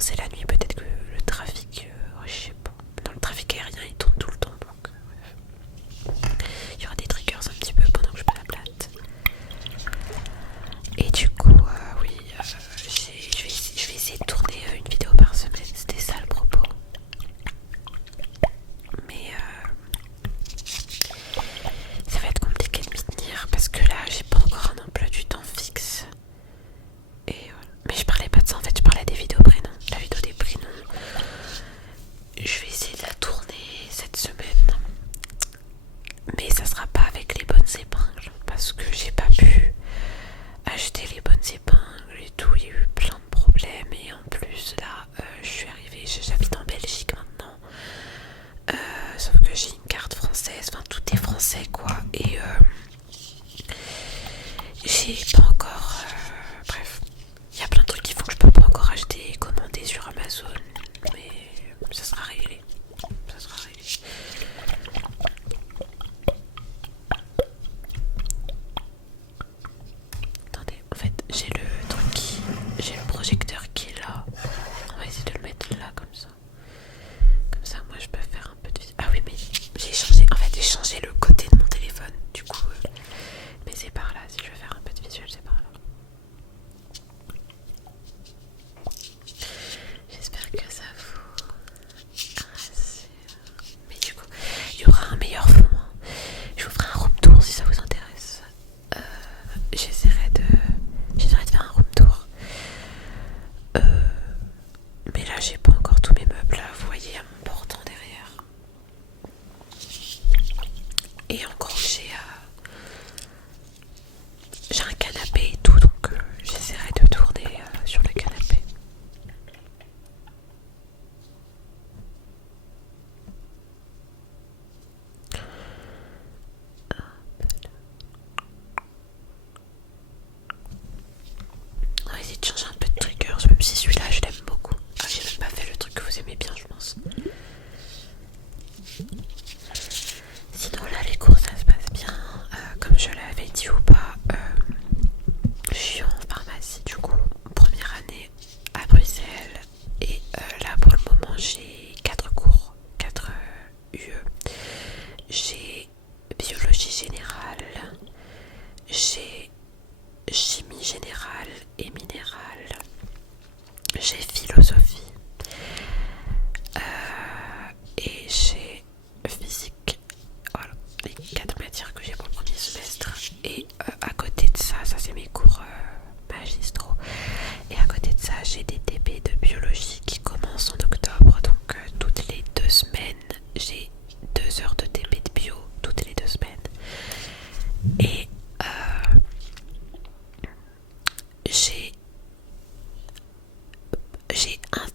c'est la nuit, peut-être que le trafic, je sais pas. Dans le trafic aérien, il tourne tout le temps, donc il y aura des triggers un petit peu pendant que je me la plate. Et du coup, oui, je vais essayer de tourner une vidéo par semaine. C'était ça le propos. Mais ça va être compliqué de m'y tenir parce que là, j'ai pas encore un emploi du temps fixe. Et voilà. Mais je parlais pas de ça en fait, je parlais des vidéos prénoms. La vidéo des prénoms, je vais essayer de la tourner cette semaine. Mais ça sera pas avec les bonnes épingles parce que j'ai pas pu acheter les bonnes épingles et tout. Il y a eu plein de problèmes et en plus là, je suis arrivée, j'habite en Belgique maintenant. Sauf que j'ai une carte française, enfin tout est français quoi. Et j'ai pas encore. Bref, il y a plein de trucs qu'il faut que je peux pas encore acheter et commander sur Amazon. Mais ça sera réglé. Ça sera réglé. Attendez, en fait, j'ai le projecteur qui est là. On va essayer de le mettre là comme ça. Comme ça, moi, je peux faire un peu de. Ah oui, mais j'ai changé. En fait, j'ai changé le côté de mon téléphone. Du coup, mais c'est par là. Si je veux faire un peu de visuel, c'est par là. J'espère que ça vous rassure. Mais du coup, il y aura un meilleur fond. Hein. Je vous ferai un room tour si ça vous intéresse. J'essaierai de faire un room tour. Mais là, j'ai pas encore tous mes meubles là. Vous voyez, à mon portant derrière. Et en gros, j'ai un canapé et tout, donc j'essaierai de tourner sur le canapé. On va essayer de changer un peu de triggers, même si celui-là je l'aime beaucoup. Ah, j'ai même pas fait le truc que vous aimez bien, je pense. Sinon là, les cours ça se passe bien. Comme je l'avais dit ou pas, je suis en pharmacie du coup, première année à Bruxelles. Et là pour le moment j'ai 4 cours, 4 UE. J'ai biologie générale, j'ai chimie générale et minérale, j'ai philosophie et j'ai physique. Voilà, les 4 matières que j'ai pour le premier semestre. Et à côté de ça, ça c'est mes cours magistraux. Et à côté de ça, j'ai des TP de biologie qui commencent en octobre. Donc toutes les 2 semaines, j'ai 2 heures de TP de bio, toutes les 2 semaines. Et j'ai un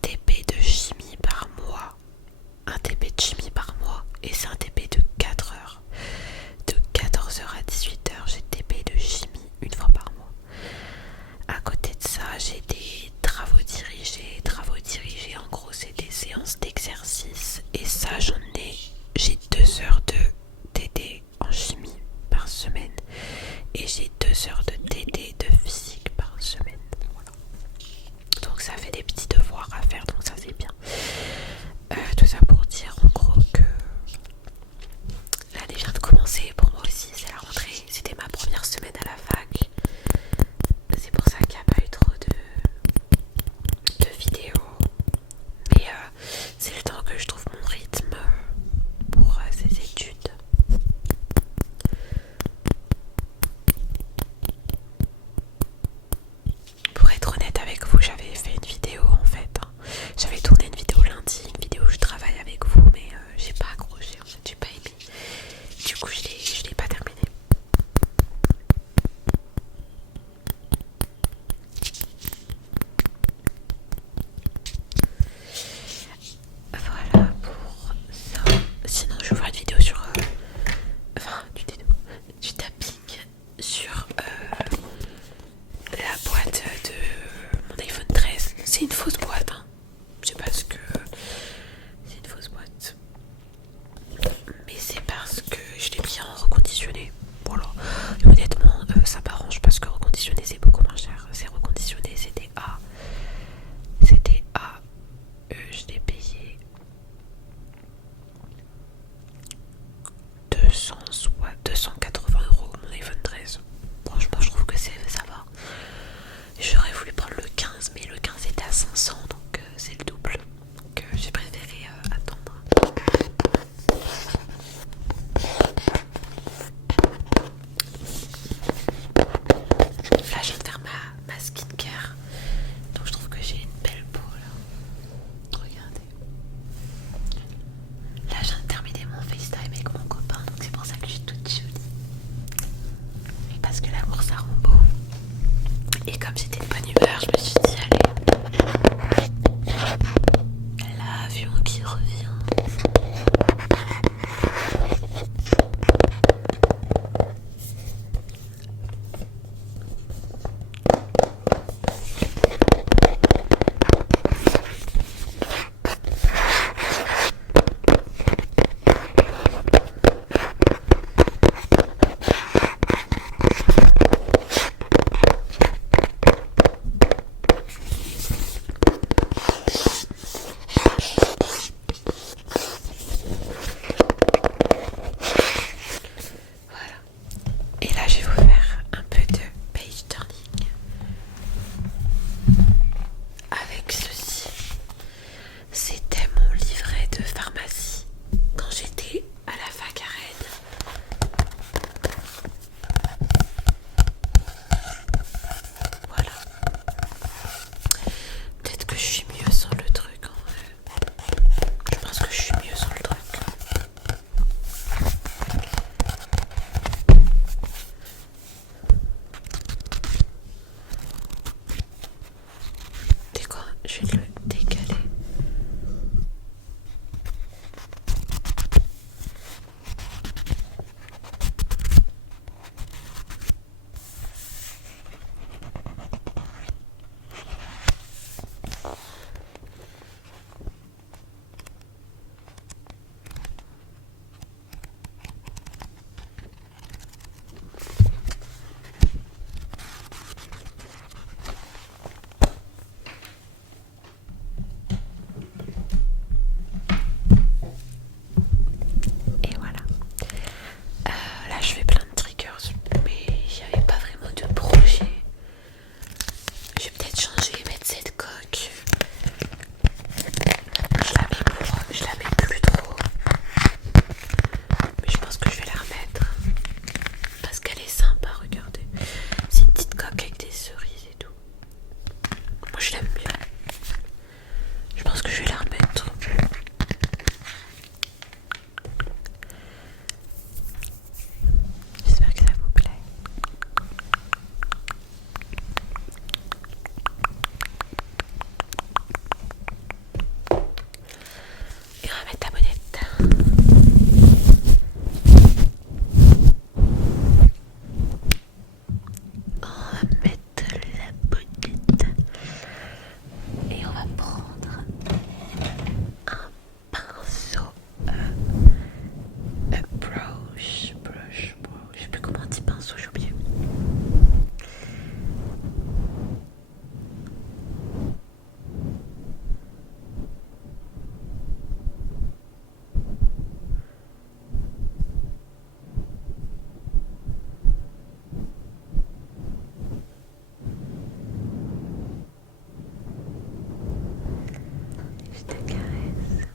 te caresse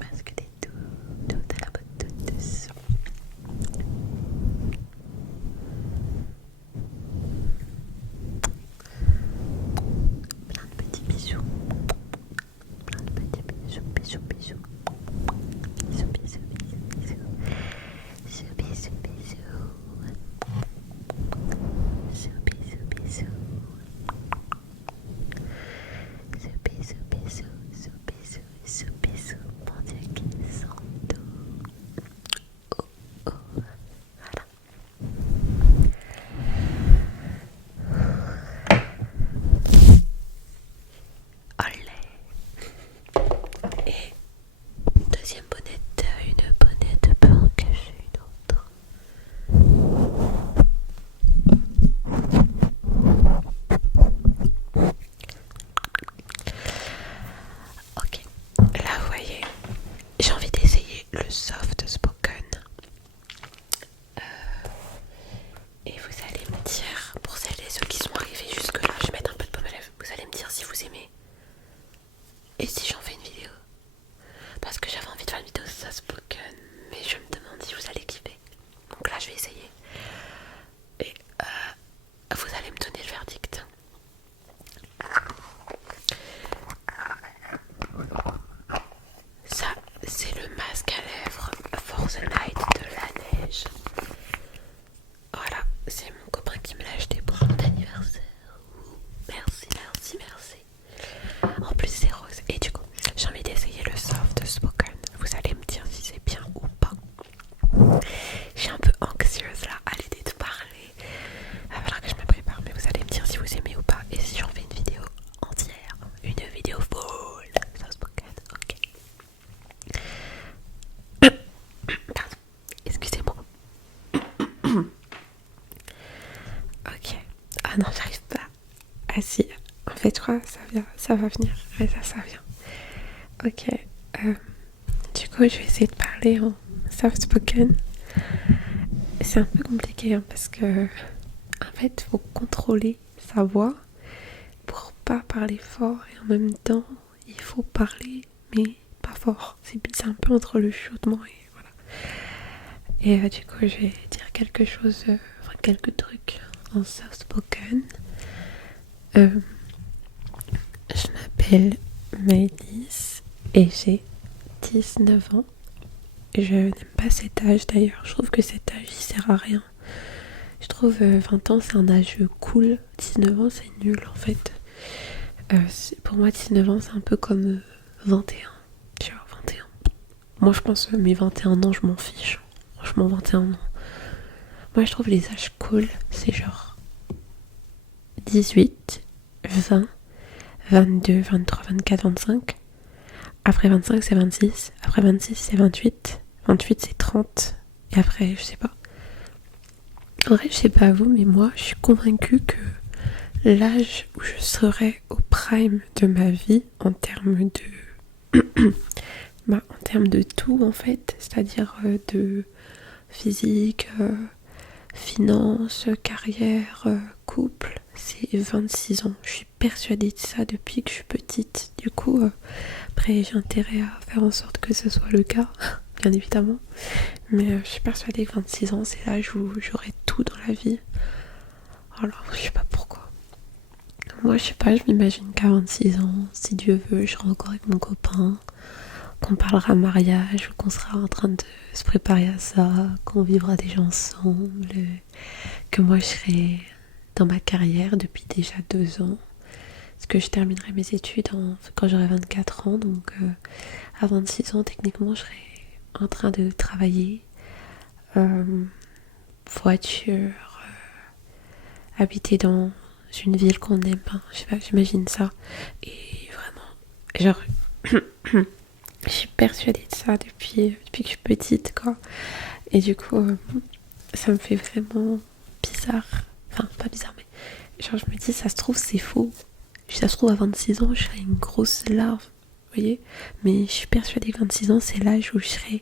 parce que t'es tout à la bonne douce. Plein de petits bisous. Plein de petits bisous, bisous, bisous. Bisous, bisous, bisous, bisous. Bisous, bisous, bisous. Bisous, bisous, bisous. Bisous, bisous, bisous, bisous, bisous, bisous. Mon Dieu, qu'ils sont doux. Oh, oh. Voilà. Olé. Et deuxième bonnette, une bonnette peut en cacher une autre. Ok, là vous voyez, j'ai envie d'essayer le soft spoken. Et vous allez me dire, pour celles et ceux qui sont arrivés jusque là, je vais mettre un peu de pomme à lèvres, vous allez me dire si vous aimez. Et si j'en fais une vidéo. Parce que j'avais envie de faire une vidéo soft spoken, mais je me demande si vous allez kiffer. Donc là je vais essayer. Et vous allez me donner le verdict. Ça, c'est le masque à lèvres For the Night de la neige. Voilà, c'est mon copain qui me l'a acheté pour mon anniversaire. Merci, merci, merci. En plus c'est rose. Et du coup, j'ai envie d'essayer le soft spoken. Vous allez me dire si c'est bien ou pas. Je suis un peu anxieuse là à l'idée de parler. Il va falloir que je me prépare, mais vous allez me dire si vous aimez ou pas. Et si j'en fais une vidéo entière, une vidéo full soft spoken, ok. Pardon, excusez-moi. Ok. Ah non, j'arrive pas. Ah si, en fait je crois que ça va venir. Ouais, ça vient. Ok. Du coup, je vais essayer de parler en soft spoken. C'est un peu compliqué hein, parce que en fait, il faut contrôler sa voix pour pas parler fort et en même temps, il faut parler mais pas fort. C'est un peu entre le chuchotement et voilà. Et du coup, je vais dire quelque chose, quelques trucs en soft spoken. Je m'appelle Maëlys et j'ai 19 ans. Je n'aime pas cet âge d'ailleurs. Je trouve que cet âge il sert à rien. Je trouve 20 ans c'est un âge cool. 19 ans c'est nul en fait. Pour moi 19 ans c'est un peu comme 21. Tu vois, 21. Moi je pense mes 21 ans je m'en fiche. Franchement 21 ans. Moi je trouve les âges cool c'est genre 18, 20, 22, 23, 24, 25. Après 25 c'est 26. Après 26 c'est 28. 28 c'est 30. Et après je sais pas. En vrai je sais pas vous mais moi je suis convaincue que l'âge où je serai au prime de ma vie en termes de en termes de tout en fait, c'est-à-dire de physique, finance, carrière, couple, c'est 26 ans. Je suis persuadée de ça depuis que je suis petite. Du coup, après j'ai intérêt à faire en sorte que ce soit le cas, bien évidemment. Mais je suis persuadée que 26 ans c'est l'âge où j'aurai tout dans la vie. Alors je sais pas pourquoi. Moi je sais pas, je m'imagine qu'à 26 ans, si Dieu veut, je serai encore avec mon copain, qu'on parlera mariage, ou qu'on sera en train de se préparer à ça, qu'on vivra déjà ensemble, que moi je serai dans ma carrière depuis déjà 2 ans, parce que je terminerai mes études quand j'aurai 24 ans, donc à 26 ans techniquement je serai en train de travailler, voiture, habiter dans une ville qu'on aime, je sais pas, j'imagine ça, et vraiment, genre, je suis persuadée de ça depuis que je suis petite, quoi, et du coup, ça me fait vraiment bizarre, enfin, pas bizarre, mais genre, je me dis, ça se trouve, c'est faux, ça se trouve, à 26 ans, je serai une grosse larve, vous voyez, mais je suis persuadée que 26 ans, c'est l'âge où je serai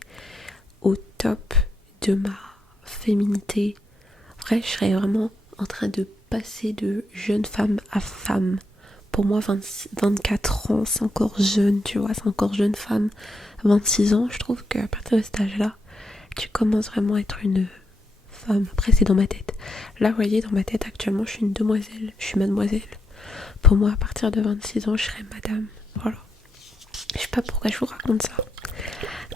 au top de ma féminité. Après, je serais vraiment en train de passer de jeune femme à femme pour moi 24 ans c'est encore jeune, tu vois, c'est encore jeune femme. 26 ans, je trouve qu'à partir de cet âge-là, tu commences vraiment à être une femme. Après c'est dans ma tête. Là vous voyez, dans ma tête actuellement je suis une demoiselle, je suis mademoiselle. Pour moi à partir de 26 ans je serai madame. Voilà. Je sais pas pourquoi je vous raconte ça,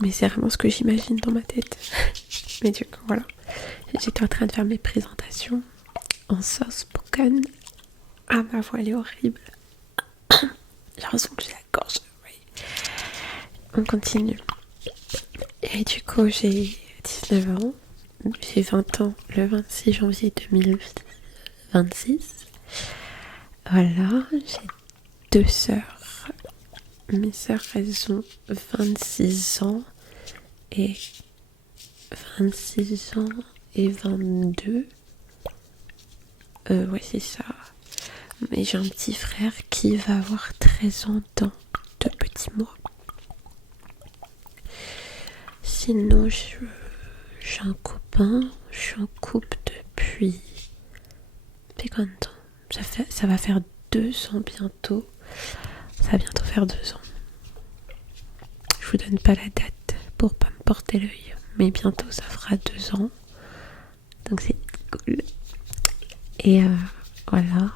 mais c'est vraiment ce que j'imagine dans ma tête. Mais du coup voilà, j'étais en train de faire mes présentations en soft spoken. Ah ma voix elle est horrible. J'ai l'impression que j'ai la gorge. Oui. On continue. Et du coup j'ai 19 ans. J'ai 20 ans le 26 janvier 2026. Voilà, j'ai 2 sœurs. Mes sœurs elles ont 26 ans et 26 ans et 22. Ouais c'est ça. Et j'ai un petit frère qui va avoir 13 ans dans 2 petits mois. Sinon, j'ai un copain, je suis en couple depuis combien de temps ? Ça va faire 2 ans bientôt. Ça va bientôt faire 2 ans. Je vous donne pas la date pour pas me porter l'œil. Mais bientôt ça fera 2 ans. Donc c'est cool. Et voilà.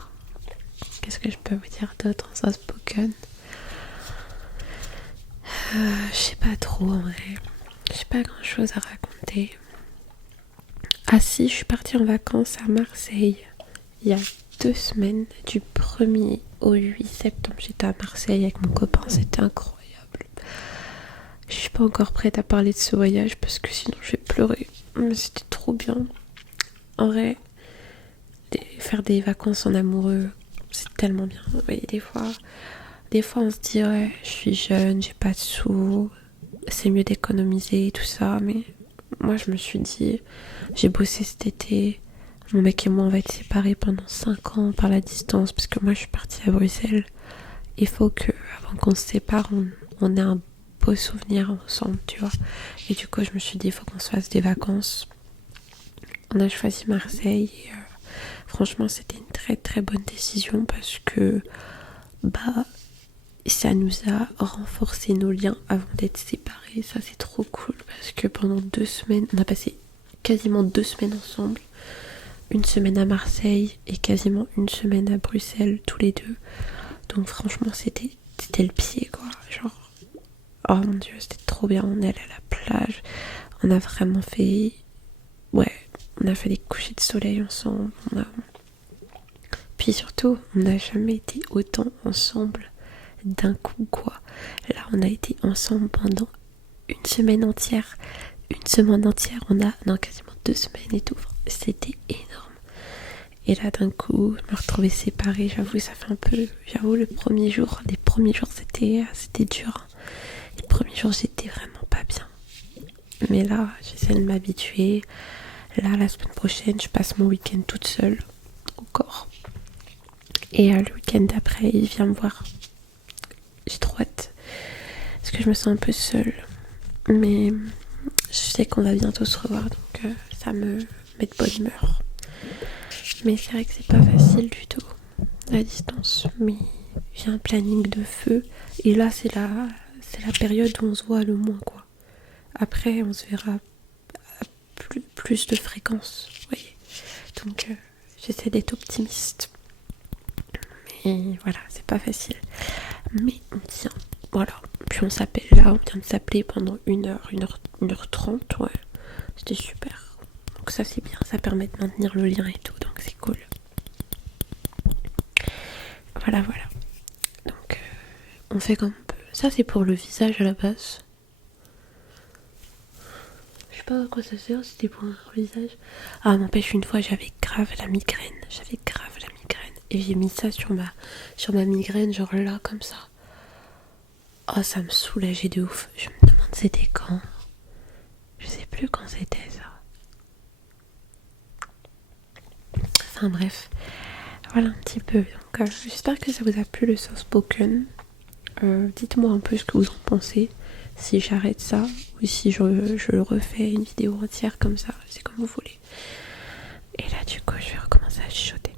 Qu'est-ce que je peux vous dire d'autre en soft spoken ? Je sais pas trop en vrai. J'ai pas grand chose à raconter. Ah si, je suis partie en vacances à Marseille il y a 2 semaines, du 1er au 8 septembre. J'étais à Marseille avec mon copain, c'était incroyable. Je suis pas encore prête à parler de ce voyage parce que sinon je vais pleurer. Mais c'était trop bien. En vrai, faire des vacances en amoureux, c'est tellement bien. Vous voyez, des fois on se dit ouais, je suis jeune, j'ai pas de sous, c'est mieux d'économiser tout ça, mais moi je me suis dit, j'ai bossé cet été, mon mec et moi on va être séparés pendant 5 ans par la distance parce que moi je suis partie à Bruxelles. Il faut que avant qu'on se sépare on ait un beau souvenir ensemble, tu vois. Et du coup je me suis dit il faut qu'on se fasse des vacances. On a choisi Marseille et franchement c'était une très très bonne décision parce que ça nous a renforcé nos liens avant d'être séparés. Ça c'est trop cool parce que pendant 2 semaines, on a passé quasiment 2 semaines ensemble. Une semaine à Marseille et quasiment une semaine à Bruxelles tous les deux. Donc franchement c'était le pied quoi. Genre, oh mon dieu c'était trop bien. On est allé à la plage. On a vraiment fait... Ouais, on a fait des couchers de soleil ensemble. Puis surtout, on n'a jamais été autant ensemble d'un coup quoi. Là on a été ensemble pendant une semaine entière, non quasiment 2 semaines et tout, c'était énorme. Et là d'un coup me retrouver séparée, j'avoue ça fait un peu, les premiers jours c'était dur hein. Les premiers jours j'étais vraiment pas bien, mais là j'essaie de m'habituer. Là la semaine prochaine je passe mon week-end toute seule encore, et le week-end d'après il vient me voir. J'ai trop hâte parce que je me sens un peu seule, mais je sais qu'on va bientôt se revoir, donc ça me met de bonne humeur. Mais c'est vrai que c'est pas facile du tout la distance, mais j'ai un planning de feu et là c'est la période où on se voit le moins quoi. Après on se verra à plus de fréquence, vous voyez. Donc j'essaie d'être optimiste, mais voilà c'est pas facile. Mais on tient, voilà. Puis on s'appelle là, on vient de s'appeler pendant 1h30, ouais. C'était super. Donc ça c'est bien, ça permet de maintenir le lien et tout, donc c'est cool. Voilà. Donc on fait comme on peut. Ça c'est pour le visage à la base. Je sais pas à quoi ça sert, c'était pour le visage. Ah n'empêche, une fois j'avais grave la migraine. Et j'ai mis ça sur ma migraine, genre là, comme ça. Oh, ça me soulageait de ouf. Je me demande c'était quand. Je sais plus quand c'était ça. Enfin bref. Voilà un petit peu. Donc j'espère que ça vous a plu le soft spoken. Dites-moi un peu ce que vous en pensez. Si j'arrête ça ou si je refais une vidéo entière comme ça. C'est comme vous voulez. Et là du coup je vais recommencer à chuchoter.